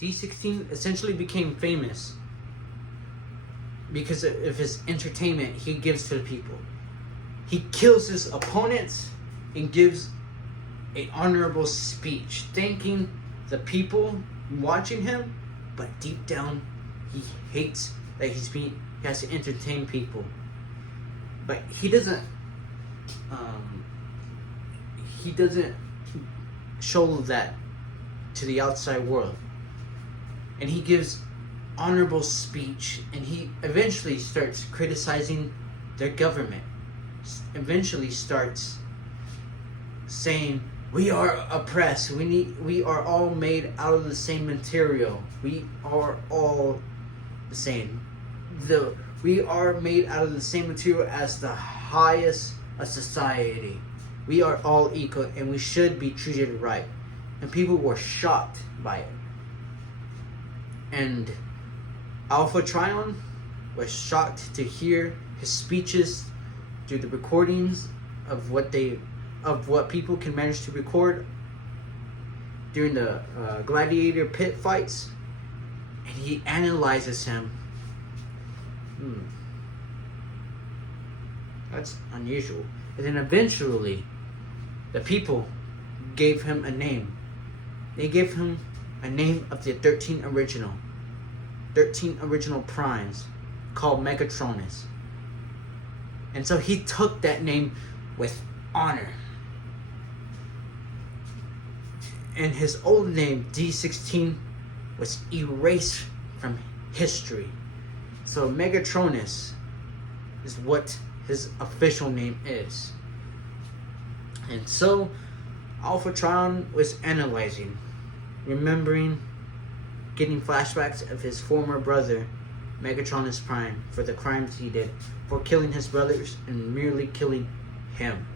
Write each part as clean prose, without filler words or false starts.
D16 essentially became famous because of his entertainment he gives to the people. He kills his opponents and gives an honorable speech, thanking the people watching him, but deep down, he hates that he has to entertain people. But he doesn't show that to the outside world. And he gives honorable speech, and he eventually starts criticizing their government. Eventually starts saying, we are oppressed. We are all made out of the same material. We are all the same. We are made out of the same material as the highest of society. We are all equal and we should be treated right. And people were shocked by it. And Alpha Trion was shocked to hear his speeches through the recordings of what people can manage to record during the gladiator pit fights, and he analyzes him. That's unusual. And then eventually, the people gave him a name. They gave him a name of the 13 original primes called Megatronus. And so he took that name with honor. And his old name, D16, was erased from history. So Megatronus is what his official name is. And so Alpha Trion was analyzing, remembering, getting flashbacks of his former brother, Megatronus Prime, for the crimes he did, for killing his brothers and merely killing him.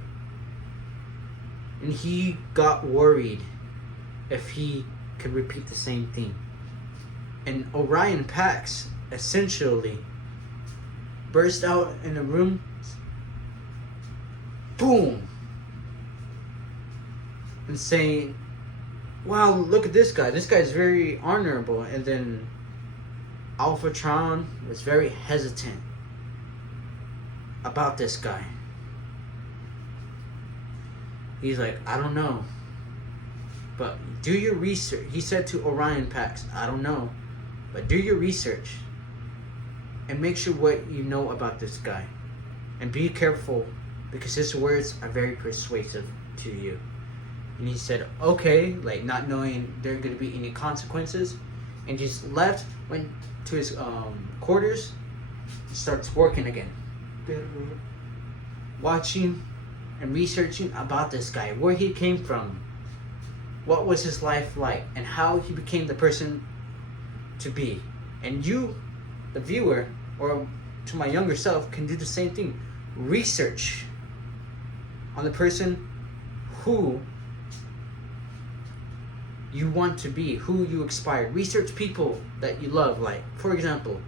And he got worried if he could repeat the same thing. And Orion Pax essentially burst out in the room. Boom! And saying, wow, look at this guy. This guy is very honorable. And then Alpha Trion was very hesitant about this guy. He's like, I don't know. But do your research. He said to Orion Pax, I don't know. But do your research. And make sure what you know about this guy. And be careful, because his words are very persuasive to you. And he said, okay, like not knowing there are going to be any consequences. And just left, went to his quarters, and starts working again. Watching and researching about this guy, where he came from, what was his life like, and how he became the person to be. And you, the viewer, or to my younger self, can do the same thing. Research on the person who you want to be, who you aspired. Research people that you love, like, for example,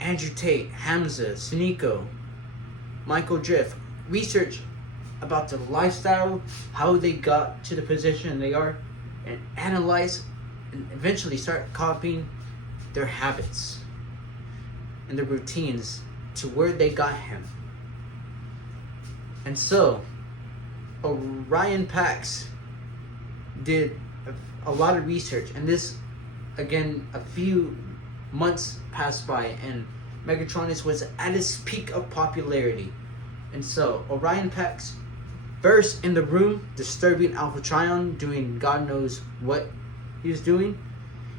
Andrew Tate, Hamza, Suniko, Michael Drift. Research about the lifestyle, how they got to the position they are, and analyze and eventually start copying their habits and their routines to where they got him. And so Orion Pax did a lot of research, and this, again, a few months passed by and Megatronus was at his peak of popularity. And so Orion Pax burst in the room, disturbing Alpha Trion, doing God knows what he was doing,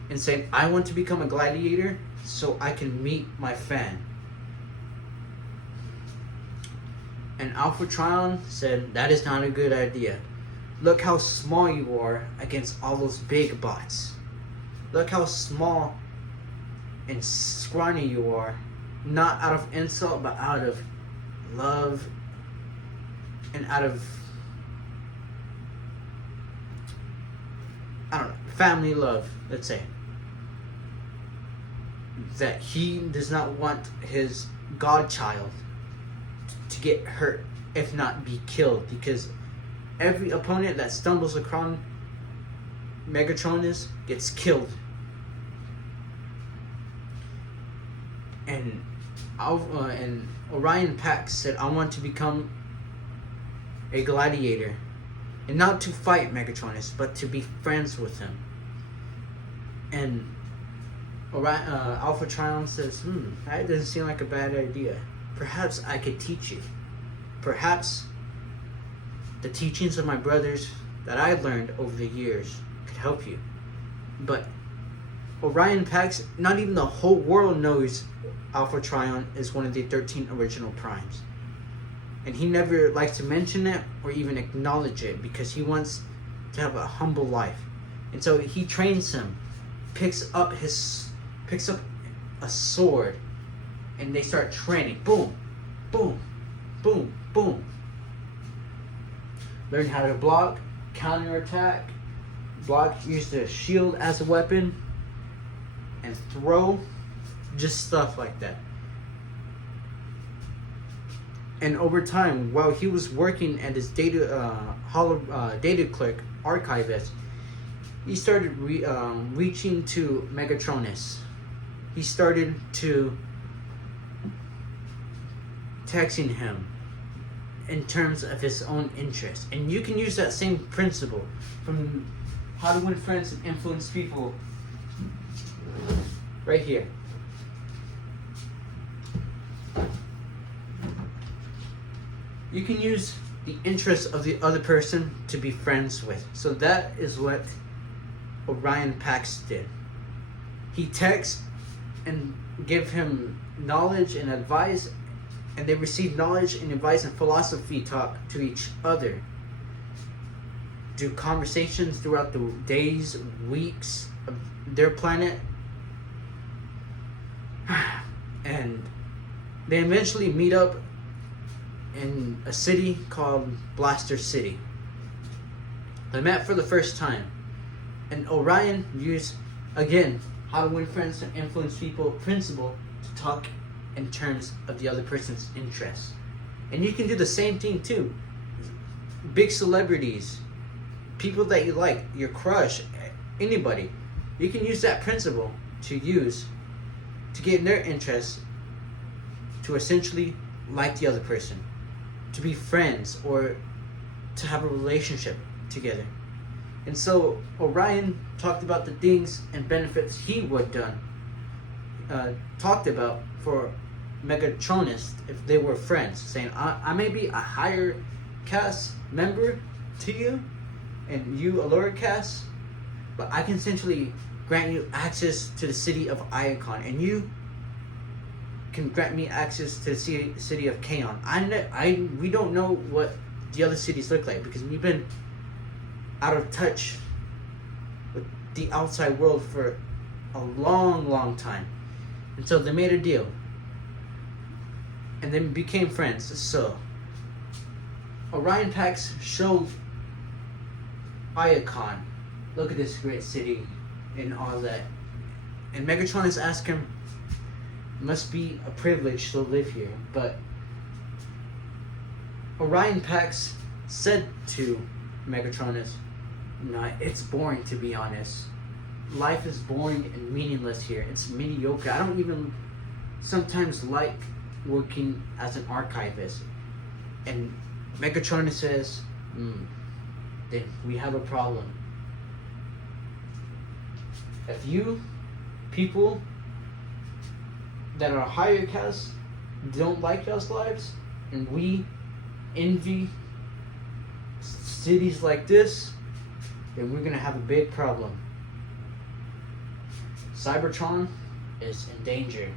and saying, I want to become a gladiator so I can meet my fan. And Alpha Trion said, that is not a good idea. Look how small you are against all those big bots. Look how small and scrawny you are. Not out of insult, but out of love and out of, I don't know, family love, let's say. That he does not want his godchild to get hurt, if not be killed, because every opponent that stumbles upon Megatronus gets killed And and Orion Pax said, "I want to become a gladiator, and not to fight Megatronus, but to be friends with him." And Alpha Trion says, that doesn't seem like a bad idea. Perhaps I could teach you. Perhaps the teachings of my brothers that I learned over the years could help you. But Orion Pax, not even the whole world knows Alpha Trion is one of the 13 original primes. And he never likes to mention it or even acknowledge it because he wants to have a humble life. And so he trains him, picks up a sword, and they start training. Boom, boom, boom, boom. Learn how to block, counterattack, block, use the shield as a weapon, and throw, just stuff like that. And over time, while he was working at his data clerk archivist, he started reaching to Megatronus. He started to texting him in terms of his own interest. And you can use that same principle from How to Win Friends and Influence People right here. You can use the interests of the other person to be friends with. So that is what Orion Pax did. He texts and give him knowledge and advice, and they receive knowledge and advice and philosophy talk to each other. Do conversations throughout the days, weeks of their planet. And they eventually meet up in a city called Blaster City. They met for the first time. And Orion used, again, How to Win Friends and Influence People principle to talk in terms of the other person's interests. And you can do the same thing too. Big celebrities, people that you like, your crush, anybody. You can use that principle to use to get in their interests, to essentially like the other person, to be friends, or to have a relationship together. And so Orion talked about the things and benefits he would talked about for Megatronus if they were friends, saying, I may be a higher caste member to you, and you a lower caste, but I can essentially grant you access to the city of Iacon, and you can grant me access to the city of Kaon. We don't know what the other cities look like because we've been out of touch with the outside world for a long, long time. And so they made a deal. And then became friends. So Orion Pax showed Iacon, look at this great city and all that. And Megatronus asked him, it must be a privilege to live here. But Orion Pax said to Megatronus, no, it's boring, to be honest. Life is boring and meaningless here. It's mediocre. I don't even sometimes like working as an archivist. And Megatronus says, then we have a problem. If you people that are higher caste don't like those lives, and we envy cities like this, then we're gonna have a big problem. Cybertron is in danger.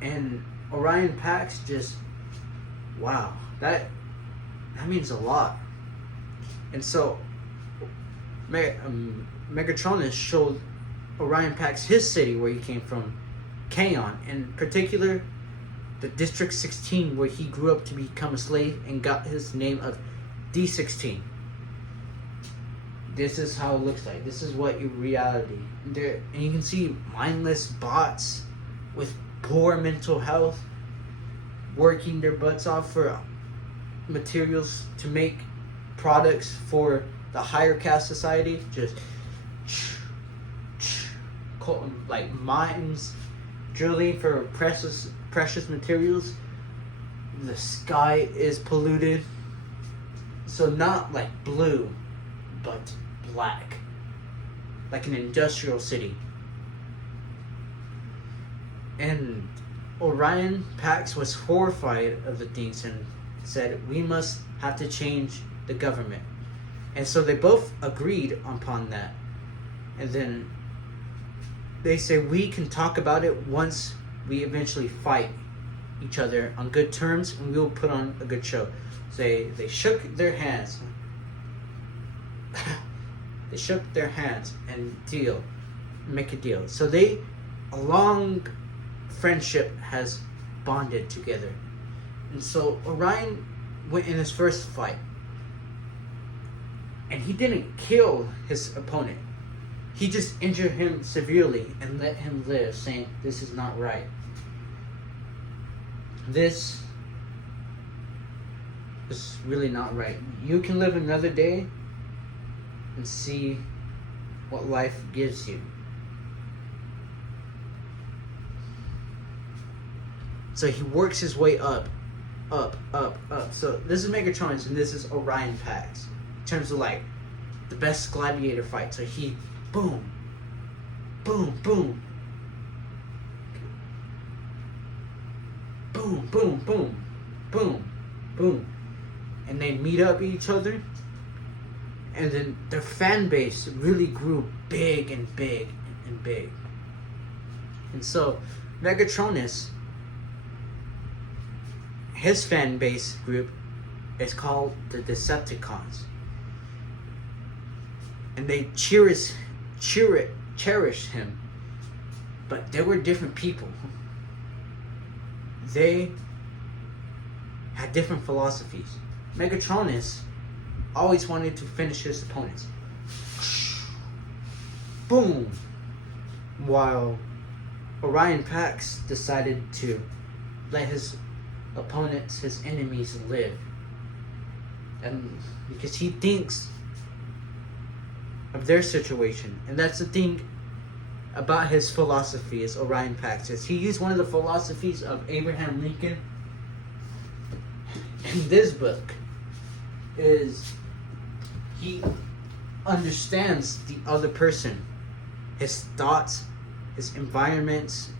And Orion Pax just, wow, that means a lot. And so Megatronus showed Orion Pax his city where he came from, Kaon, in particular the District 16 where he grew up to become a slave and got his name of D16. This is how it looks like. This is what your reality. There, and you can see mindless bots with poor mental health working their butts off for materials to make products for the higher caste society. Just like mines, drilling for precious materials. The sky is polluted, so not like blue, but black, like an industrial city. And Orion Pax was horrified of the things and said, "We must have to change the government." And so they both agreed upon that. And then they say, "We can talk about it once we eventually fight each other on good terms, and we'll put on a good show." So they shook their hands. They shook their hands and make a deal. So a long friendship has bonded together. And so Orion went in his first fight, and he didn't kill his opponent. He just injured him severely and let him live, saying, "This is not right. This is really not right. You can live another day and see what life gives you." So he works his way up. So this is Megatronus and this is Orion Pax. In terms of like the best gladiator fight. So he boom, boom, boom, boom, boom, boom, boom, boom. And they meet up each other. And then their fan base really grew big and big and big. And so Megatronus, his fan base group is called the Decepticons. And they cherish him. But they were different people. They had different philosophies. Megatronus always wanted to finish his opponents. Boom! While Orion Pax decided to let his opponents, his enemies, live. And because he thinks of their situation. And that's the thing about his philosophy, is Orion Pax. Is he used one of the philosophies of Abraham Lincoln in this book. Is he understands the other person, his thoughts, his environments,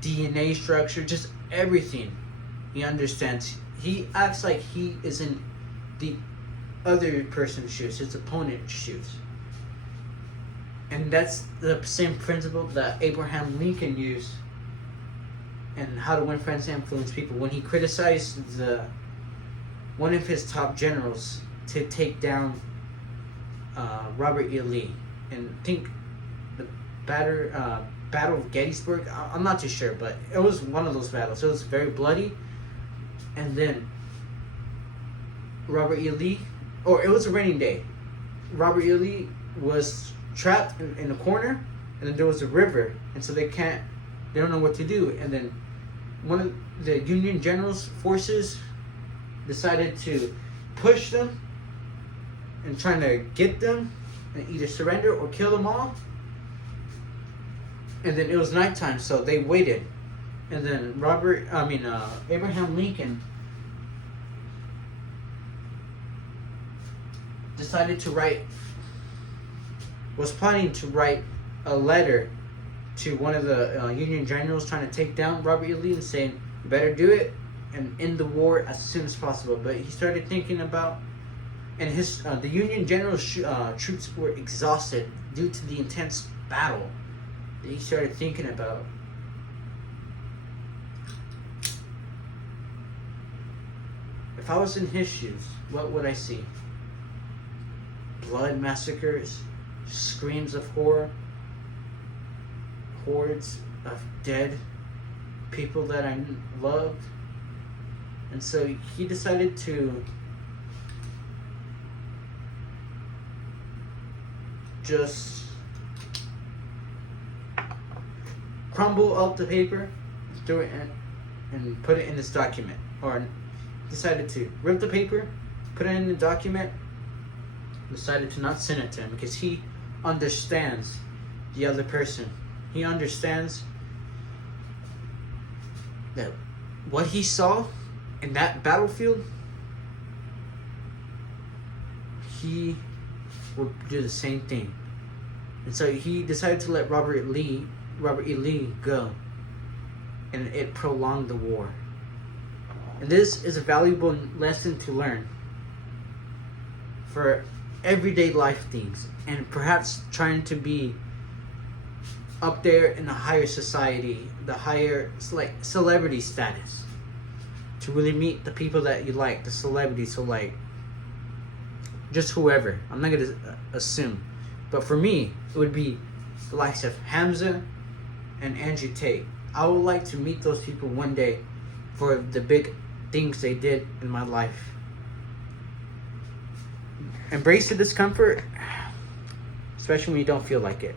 DNA structure, just everything. He understands. He acts like he is in the other person's shoes, his opponent's shoes. And that's the same principle that Abraham Lincoln used in How to Win Friends and Influence People when he criticized one of his top generals to take down Robert E. Lee. And I think the Battle of Gettysburg, I'm not too sure, but it was one of those battles. It was very bloody. And then Robert E. Lee, or it was a raining day. Robert E. Lee was trapped in a corner, and then there was a river, and so they don't know what to do. And then one of the Union generals' forces decided to push them and trying to get them and either surrender or kill them all. And then it was nighttime, so they waited. And then Abraham Lincoln was planning to write a letter to one of the Union generals trying to take down Robert E. Lee and saying, "You better do it and end the war as soon as possible." But he started thinking about, and the Union general's troops were exhausted due to the intense battle. He started thinking about, if I was in his shoes, what would I see? Blood, massacres, screams of horror, hordes of dead people that I loved. And so he decided to just crumble up the paper, threw it in, and put it in this document. Or decided to rip the paper, put it in the document, decided to not send it to him because he understands the other person. He understands that what he saw in that battlefield, he would do the same thing. And so he decided to let Robert E. Lee go. And it prolonged the war. And this is a valuable lesson to learn for everyday life things, and perhaps trying to be up there in a higher society, the higher like celebrity status, to really meet the people that you like, the celebrities. So like just whoever, I'm not gonna assume, but for me it would be the likes of Hamza and Andrew Tate. I would like to meet those people one day for the big things they did in my life. Embrace the discomfort, especially when you don't feel like it.